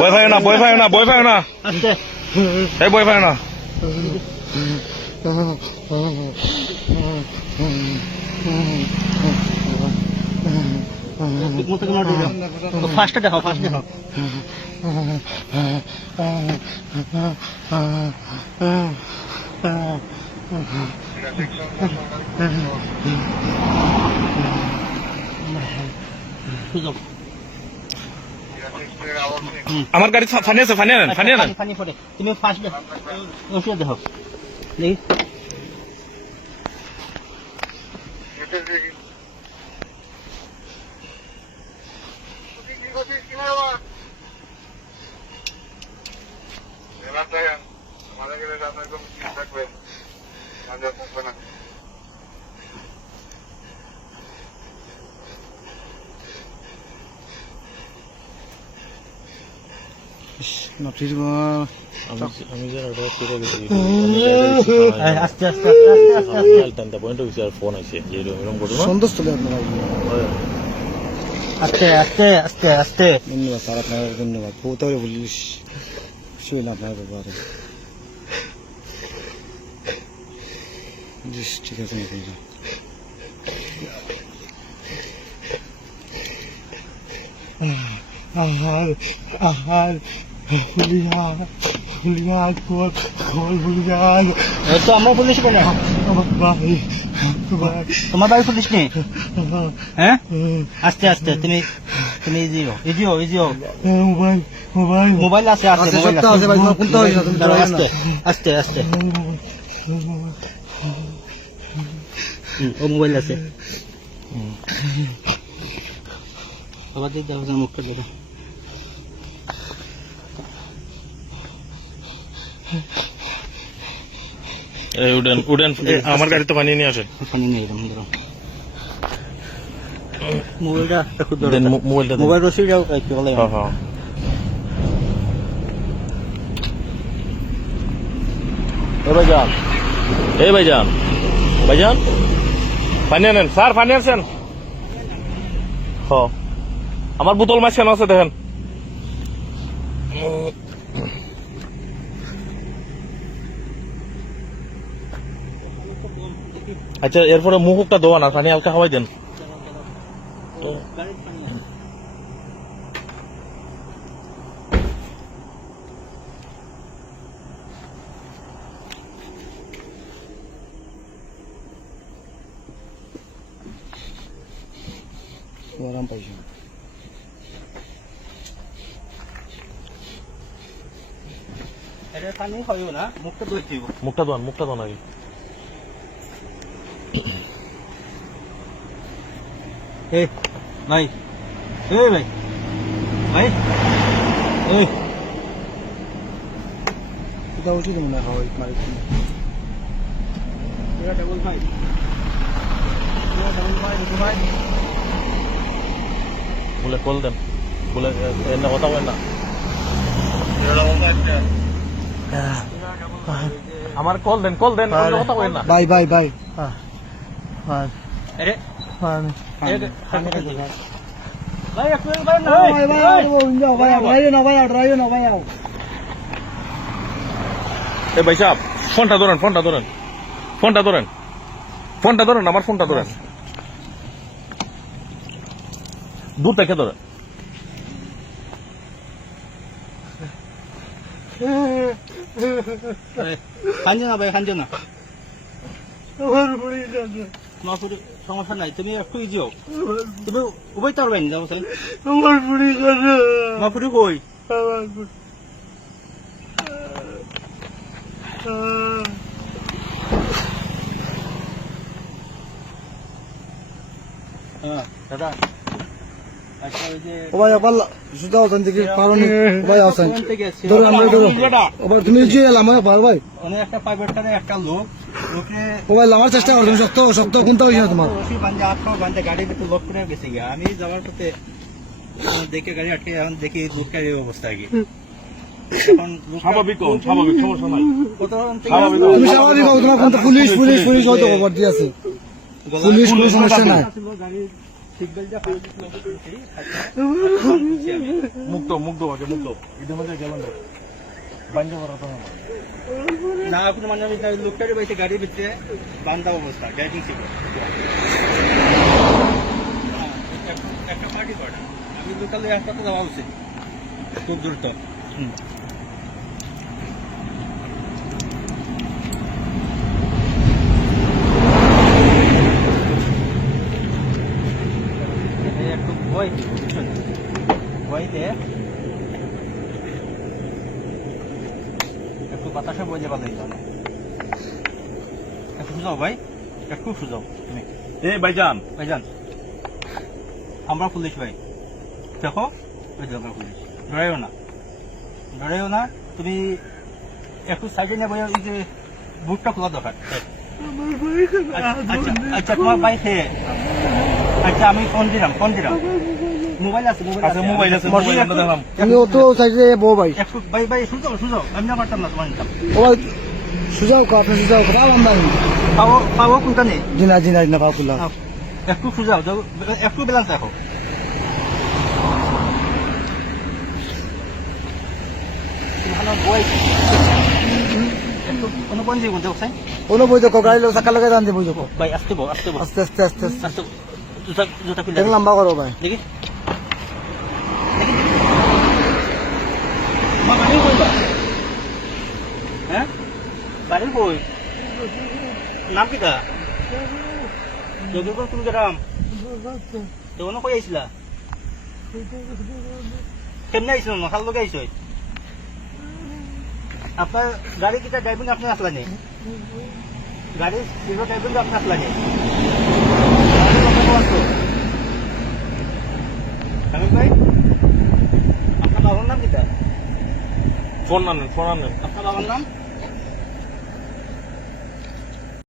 ভয় পায় না, ভয় পায় না, ভয় পায় না, এই ভয় পায় না। ফার্স্টে দেখো, ফার্স্ট দেখো। আমার গাড়ি ফানি আছে, ফানি আনেন, ফানি আনেন। ফানি পড়ে তুমি ফার্স্ট দেখো, দেখো দেখি। আস্তে আস্তে ফোন আছে আস্তে আস্তে আস্তে আস্তে। ধন্যবাদ স্যার, আপনার ধন্যবাদ। বহুত পুলিশ শুইল আপনার ব্যাপারে। ঠিক আছে, আহার আহার তো আমরা পুলিশ বলে তোমার বাড়ি পুলিশ নেই? হ্যাঁ, আস্তে আস্তে তুমি তুমি ইজিও ইজিও ইজিও। মোবাইল আছে, আছে মোবাইল আছে, আস্তে আস্তে আস্তে। ও মোবাইল আছে, আবার দিক দেখো মুখটা দেখো। উডেন উডেন, আমার গাড়ি তো পানি নিয়ে আসে। পানি নেই, ধরো মোবাইলটা একটু ধরো, মোবাইলটা মোবাইল রশিটাও একটু বলে। হ্যাঁ হ্যাঁ, এই ভাইজান, এই ভাইজান, ভাইজান পানি আনেন স্যার, পানি আনছেন? হ, আমার বোতল মাছ কেন আছে দেখেন। আচ্ছা, এরপরে মুখটা ধোয়া না, পানি হালকা খাওয়াই দেন। আরাম পাইছি। এটা পানি খাইও না, মুখটা ধুই দিব। মুখটা ধোয়ান, মুখটা ধোয়ান আগে। এই ভাই, এই ভাই, ভাই এই এটা উচিত মনে হয় মারি। এটা ডাবল ফাইভ, এটা ডাবল ফাইভ ভাই। বলে কল দেন, বলে এনে কথা বলেন না। আমার কল দেন, কল দেন, কথা বলেন না। Bye bye bye. আরে ভাই ভাই একটু ভাই না ভাই, ভাই ড্রাইভ না ভাই, ড্রাইভ না ভাই। এ ভাই সাহেব, ফোনটা ধরেন, ফোনটা ধরেন, ফোনটা ধরেন, ফোনটা ধরেন, আমার ফোনটা ধরেন, দূর থেকে ধরেন। খাঞ্জো না ভাই, খাঞ্জো না। সমস্যা নাই, তুমি একটু ইজিও, তুমি উভয় তো পারবেন যাবো। আমার পুরি কাছে, আমার ফুটি কই? হ্যাঁ দাদা, আচ্ছা ওই যে ভাই আবার সুদা ওখান থেকে পারনি ভাই আসেন ধরে আমরা ধরো আবার তুমি যে আমার ভাই ভাই অনেক একটা প্রাইভেট কারে একটা লোক লোকে ভাই লামার চেষ্টা করো, তুমি শক্ত শক্ত কোনটা হইছে তোমার? রশি বান্ধে আটকাও, বান্ধে গাড়ির ভিতরে লোক করে গেছে গিয়া। আমি যাওয়ার পথে দেখে গাড়ি আটকে, এখন দেখি লোকের এই অবস্থা কি। এখন স্বাভাবিক, স্বাভাবিক, সমস্যা নাই। তুমি স্বাভাবিক হও, তোমার কোনটা পুলিশ পুলিশ পুলিশ হয়তো খবর দিয়েছে, পুলিশ কোনো সমস্যা নাই। ঠিক বেলটা পাঁচ মুক্ত মুক্ত আছে মুক্ত এদের মধ্যে গেলাম বাঞ্জা করা তো আমার না আপনি মানে আমি লোকটারে বাইতে গাড়ির ভিতরে বান্ধা অবস্থা ড্রাইভিং সিটে একটা পার্টি করা আমি লোকালে হাসপাতালে যাওয়া উচিত খুব দ্রুত একটু ভয় বুঝছেন ভয়তে একটু বাতাসে বই যাবা দেয় একটু সুজাও ভাই একটু সুজাও তুমি এই ভাইজান ভাইজান আমরা পুলিশ ভাই দেখো ওই যে আমরা পুলিশ ডরাইও না তুমি একটু সাইডে নেবো এই যে বুটটা খোলা দরকার আচ্ছা আচ্ছা তোমার বাইকে আচ্ছা আমি ফোন দিলাম মোবাইল আছে আচ্ছা মোবাইল আছে মোবাইল আমরা দেখলাম তুমি অত সাইডে বউ ভাই একটু ভাই ভাই সুজাও আমি না পারতাম না তোমার নিতাম ও ভাই সুজাও কা আপনি সুজাও কা আমরা পাবো কোনটা নেই জিনা না পাও কুলা একটু সুজাও একটু ব্যালেন্স রাখো একটু কোনো কোন জীবন যাও সাই ওনো বই দেখো গাড়ি লোক সাকা লাগা দান দে বই দেখো ভাই আসতে বো আস্তে আস্তে জুতা খুলে দেখ লম্বা করো ভাই দেখি বাড়ি কই বা হ্যাঁ বাড়ি কই নাম কি তা যোগীপুর কোন গ্রাম তো ono কই আইছিলা কেমনে আইছিল না খাল লগে আইছই আপনার গাড়ি কিটা ড্রাইভিং আপনি আসলা নি গাড়ি সিরো ড্রাইভিং আপনি আসলা নি সামিল ভাই আপনার বাবার নাম কিটা ফোন আনেন আপনার বাবার নাম